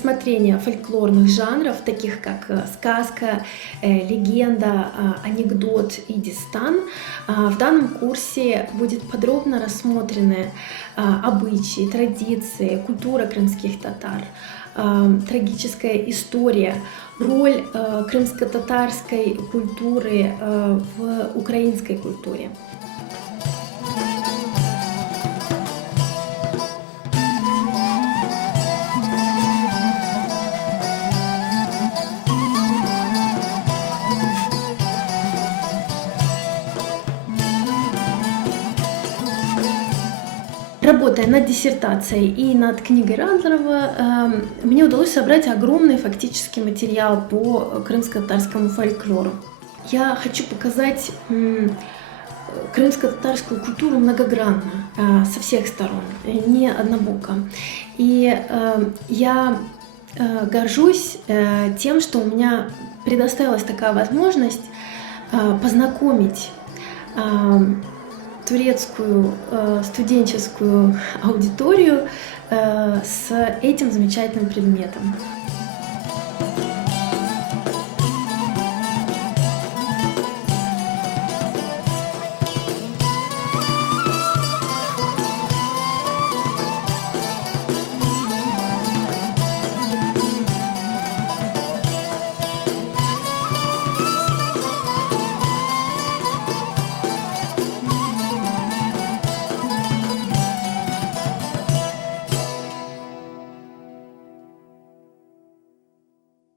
рассмотрение фольклорных жанров, таких как сказка, легенда, анекдот и дистан. В данном курсе будет подробно рассмотрены обычаи, традиции, культура крымских татар, трагическая история, роль крымско-татарской культуры в украинской культуре. Работая над диссертацией и над книгой Разларова, мне удалось собрать огромный фактический материал по крымско-татарскому фольклору. Я хочу показать крымско-татарскую культуру многогранно, со всех сторон, не однобоко. И я горжусь тем, что у меня предоставилась такая возможность познакомить турецкую студенческую аудиторию с этим замечательным предметом.